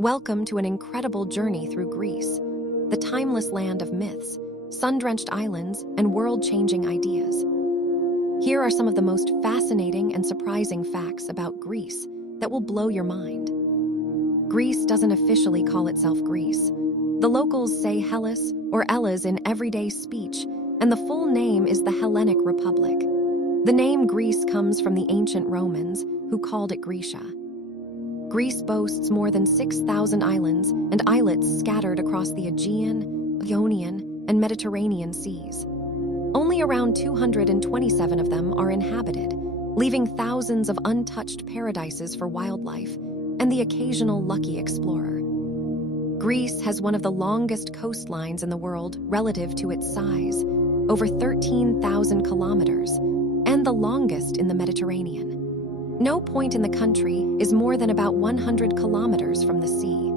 Welcome to an incredible journey through Greece, the timeless land of myths, sun-drenched islands, and world-changing ideas. Here are some of the most fascinating and surprising facts about Greece that will blow your mind. Greece doesn't officially call itself Greece. The locals say Hellas or Hellas in everyday speech, and the full name is the Hellenic Republic. The name Greece comes from the ancient Romans, who called it Graecia. Greece boasts more than 6,000 islands and islets scattered across the Aegean, Ionian, and Mediterranean seas. Only around 227 of them are inhabited, leaving thousands of untouched paradises for wildlife and the occasional lucky explorer. Greece has one of the longest coastlines in the world relative to its size, over 13,000 kilometers, and the longest in the Mediterranean. No point in the country is more than about 100 kilometers from the sea.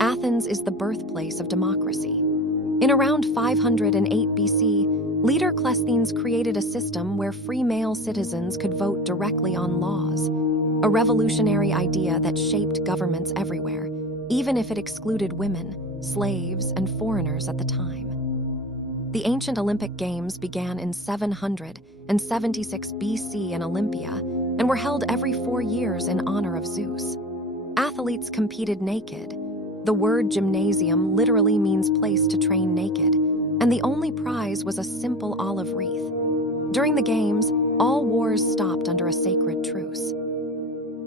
Athens is the birthplace of democracy. In around 508 BC, leader Cleisthenes created a system where free male citizens could vote directly on laws, a revolutionary idea that shaped governments everywhere, even if it excluded women, slaves, and foreigners at the time. The ancient Olympic Games began in 776 BC in Olympia and were held every 4 years in honor of Zeus. Athletes competed naked. The word gymnasium literally means place to train naked, and the only prize was a simple olive wreath. During the Games, all wars stopped under a sacred truce.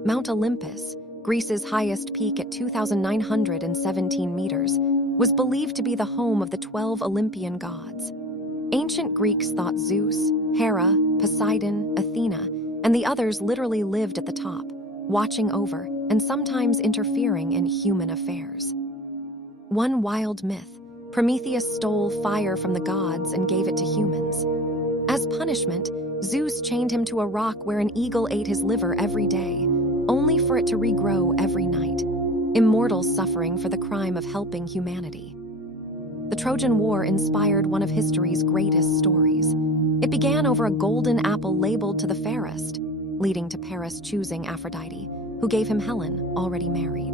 Mount Olympus, Greece's highest peak at 2,917 meters, was believed to be the home of the 12 Olympian gods. Ancient Greeks thought Zeus, Hera, Poseidon, Athena, and the others literally lived at the top, watching over and sometimes interfering in human affairs. One wild myth: Prometheus stole fire from the gods and gave it to humans. As punishment, Zeus chained him to a rock where an eagle ate his liver every day, only for it to regrow every night, immortals suffering for the crime of helping humanity. The Trojan War inspired one of history's greatest stories. It began over a golden apple labeled to the fairest, leading to Paris choosing Aphrodite, who gave him Helen, already married.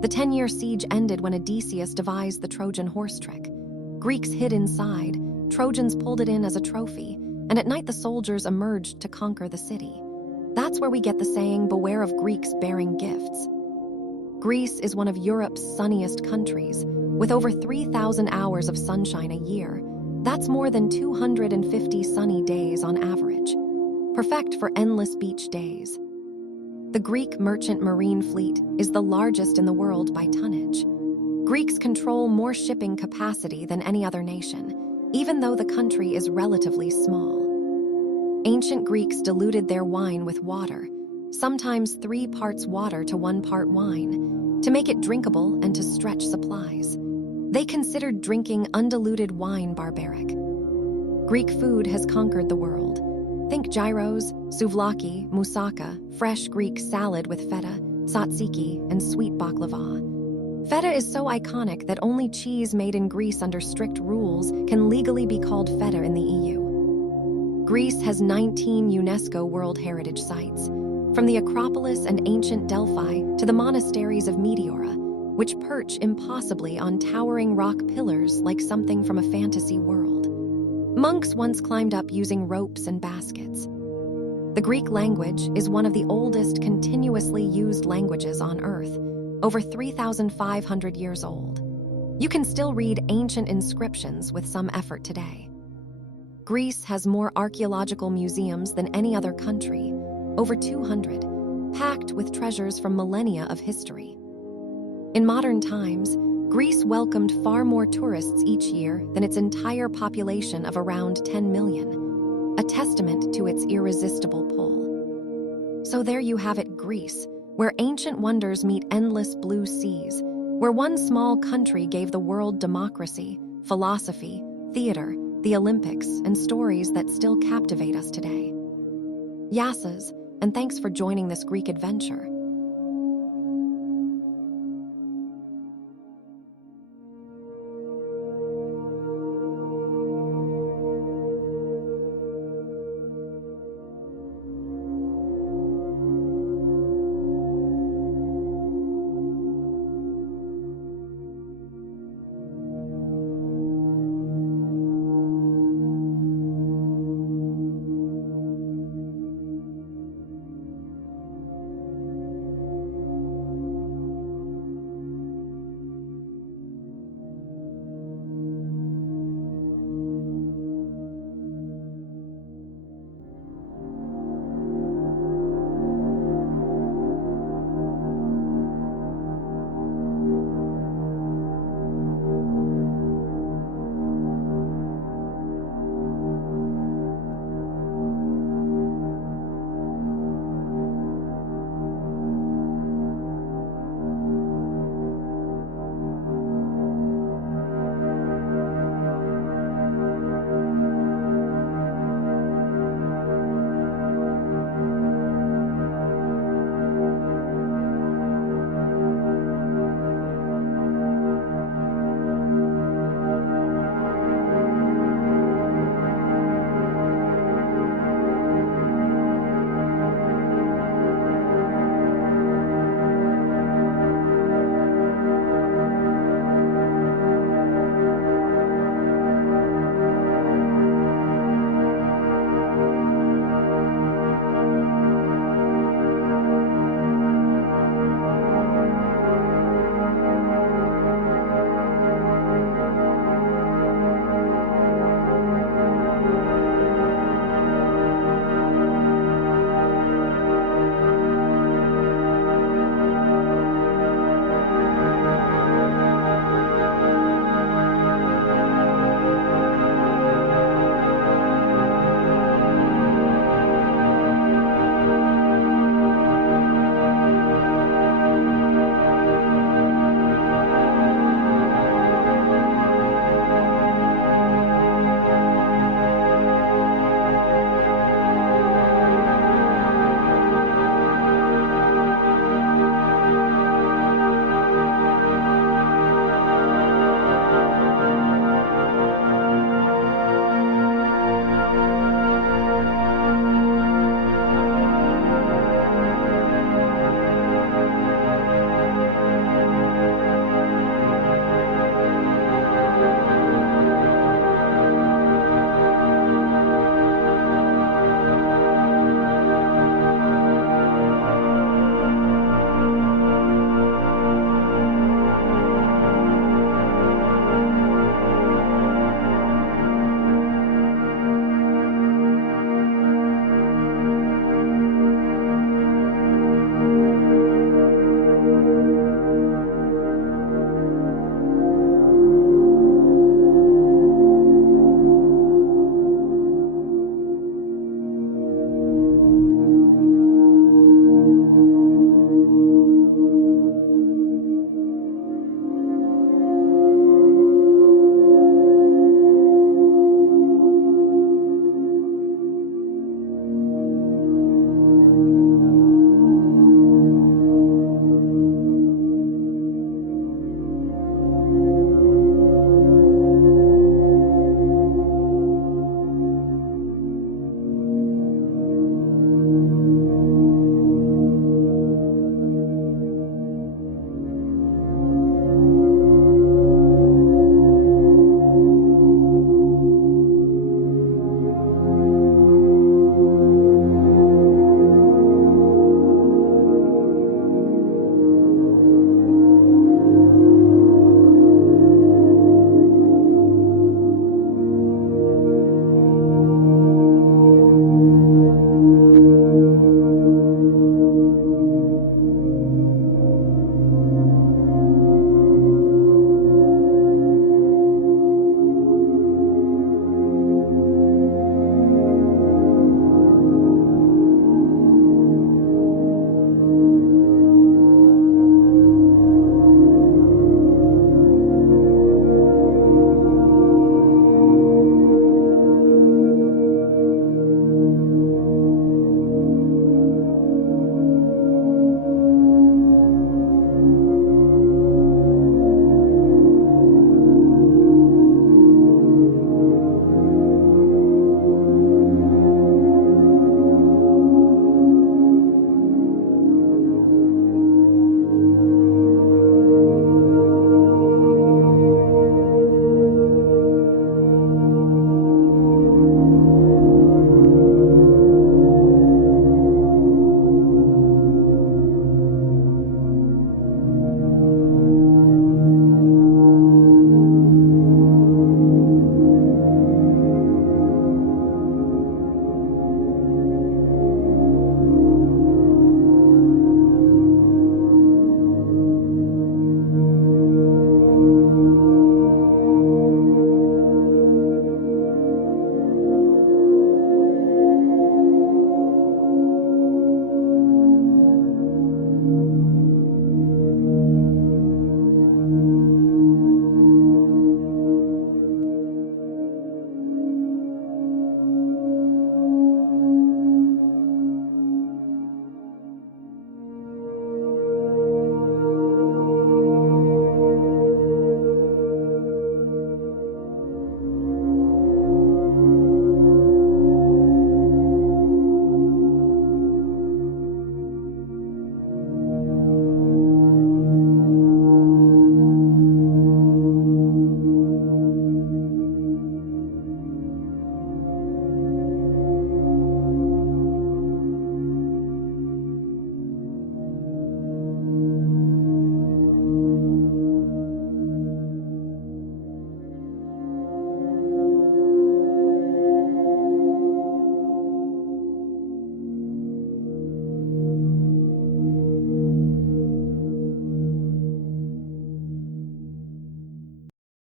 The 10-year siege ended when Odysseus devised the Trojan horse trick. Greeks hid inside, Trojans pulled it in as a trophy, and at night the soldiers emerged to conquer the city. That's where we get the saying, "Beware of Greeks bearing gifts." Greece is one of Europe's sunniest countries, with over 3,000 hours of sunshine a year. That's more than 250 sunny days on average, perfect for endless beach days. The Greek merchant marine fleet is the largest in the world by tonnage. Greeks control more shipping capacity than any other nation, even though the country is relatively small. Ancient Greeks diluted their wine with water, sometimes 3 parts water to 1 part wine, to make it drinkable and to stretch supplies. They considered drinking undiluted wine barbaric. Greek food has conquered the world. Think gyros, souvlaki, moussaka, fresh Greek salad with feta, tzatziki, and sweet baklava. Feta is so iconic that only cheese made in Greece under strict rules can legally be called feta in the EU. Greece has 19 UNESCO World Heritage Sites, from the Acropolis and ancient Delphi to the monasteries of Meteora, which perch impossibly on towering rock pillars like something from a fantasy world. Monks once climbed up using ropes and baskets. The Greek language is one of the oldest continuously used languages on Earth, over 3,500 years old. You can still read ancient inscriptions with some effort today. Greece has more archaeological museums than any other country, over 200, packed with treasures from millennia of history. In modern times, Greece welcomed far more tourists each year than its entire population of around 10 million, a testament to its irresistible pull. So there you have it, Greece, where ancient wonders meet endless blue seas, where one small country gave the world democracy, philosophy, theater, the Olympics, and stories that still captivate us today. Yassas, and thanks for joining this Greek adventure.